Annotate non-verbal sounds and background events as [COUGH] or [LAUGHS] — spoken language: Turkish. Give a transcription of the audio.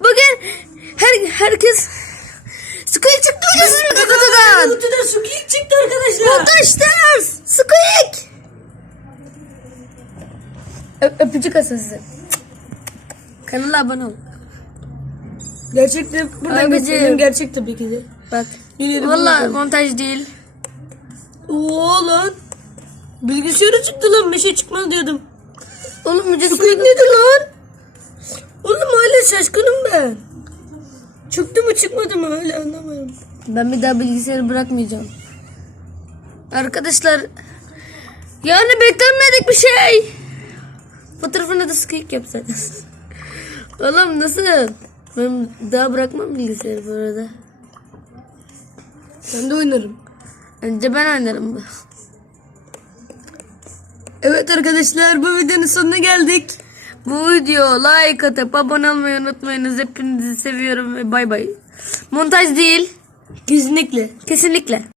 bugün her herkes Squeak çıktı biliyorsunuz mu kutudan? Kutuda Squeak çıktı arkadaşlar. Arkadaşlar Squeak. Öp, öpücük asın size. Kanala abone ol. Gerçekten buradan Abicim. göstereyim. Gerçek tabii ki de. Bak. Valla montaj değil. Oo lan. Bilgisayara çıktı lan. Bir şey çıkmaz diyordum. Oğlum mücadele Squeak nedir lan? Şaşkınım ben. Çıktı mı çıkmadı mı hala anlamıyorum. Ben bir daha bilgisayarı bırakmayacağım. Arkadaşlar yani beklenmedik bir şey. Fotoğrafını da squeak yapsaydınız. [LAUGHS] Oğlum nasıl? Ben daha bırakmam bilgisayarı bu arada. Ben de oynarım. Önce ben oynarım. Evet arkadaşlar bu videonun sonuna geldik. Bu video like atıp abone olmayı unutmayınız. Hepinizi seviyorum ve bay bay. Montaj değil. Kesinlikle. Kesinlikle.